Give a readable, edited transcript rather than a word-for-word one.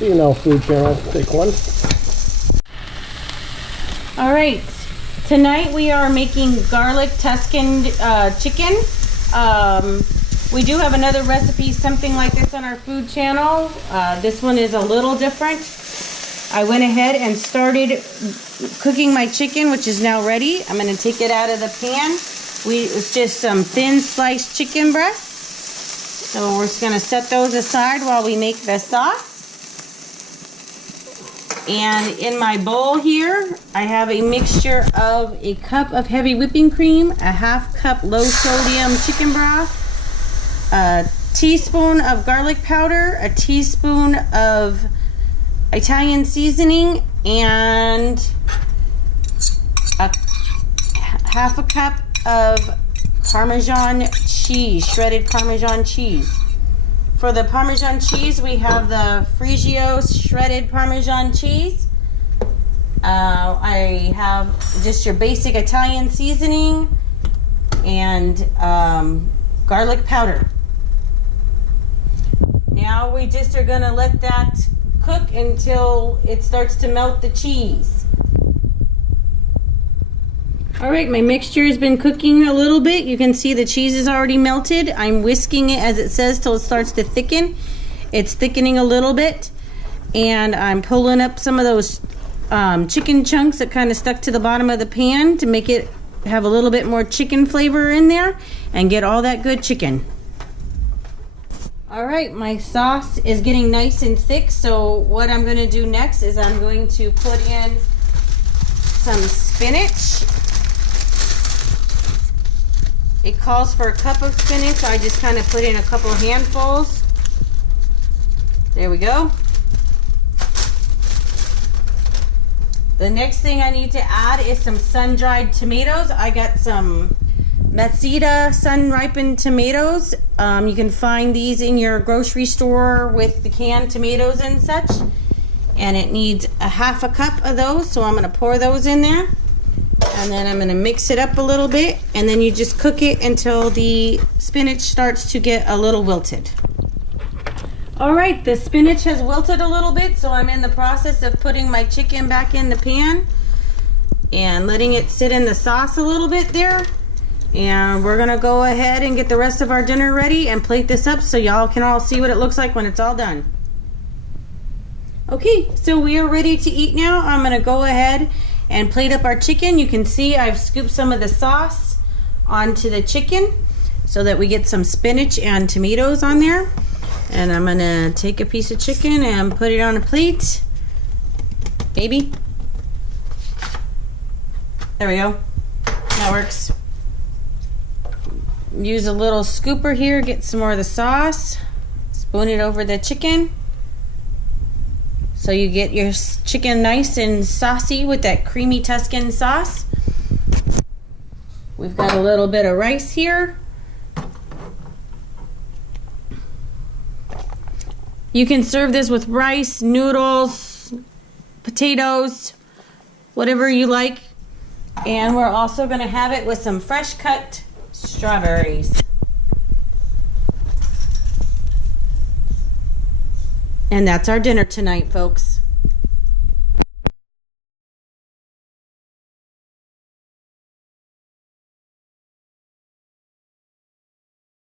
Food channel, take one. All right, tonight we are making garlic Tuscan chicken. We do have another recipe, something like this on our food channel. This one is a little different. I went ahead and started cooking my chicken, which is now ready. I'm going to take it out of the pan. It's just some thin sliced chicken breast. So we're just going to set those aside while we make the sauce. And in my bowl here, I have a mixture of a cup of heavy whipping cream, a half cup low sodium chicken broth, a teaspoon of garlic powder, a teaspoon of Italian seasoning, and half a cup of Parmesan cheese, shredded Parmesan cheese. For the Parmesan cheese, we have the Friggio shredded Parmesan cheese. I have just your basic Italian seasoning and garlic powder. Now we just are going to let that cook until it starts to melt the cheese. Alright, my mixture has been cooking a little bit. You can see the cheese is already melted. I'm whisking it as it says till it starts to thicken. It's thickening a little bit. And I'm pulling up some of those chicken chunks that kind of stuck to the bottom of the pan to make it have a little bit more chicken flavor in there and get all that good chicken. Alright, my sauce is getting nice and thick, so what I'm going to do next is I'm going to put in some spinach. It calls for a cup of spinach, so I just kind of put in a couple handfuls. There we go. The next thing I need to add is some sun-dried tomatoes. I got some Matsita sun-ripened tomatoes. You can find these in your grocery store with the canned tomatoes and such. And it needs a half a cup of those, so I'm going to pour those in there. And then I'm going to mix it up a little bit, and then you just cook it until the spinach starts to get a little wilted. Alright, the spinach has wilted a little bit, so I'm in the process of putting my chicken back in the pan and letting it sit in the sauce a little bit there. And we're going to go ahead and get the rest of our dinner ready and plate this up so y'all can all see what it looks like when it's all done. Okay, so we are ready to eat now. I'm going to go ahead and plate up our chicken. You can see I've scooped some of the sauce onto the chicken so that we get some spinach and tomatoes on there. And I'm gonna take a piece of chicken and put it on a plate. Baby. There we go. That works. Use a little scooper here, get some more of the sauce. Spoon it over the chicken. So you get your chicken nice and saucy with that creamy Tuscan sauce. We've got a little bit of rice here. You can serve this with rice, noodles, potatoes, whatever you like. And we're also going to have it with some fresh cut strawberries. And that's our dinner tonight, folks.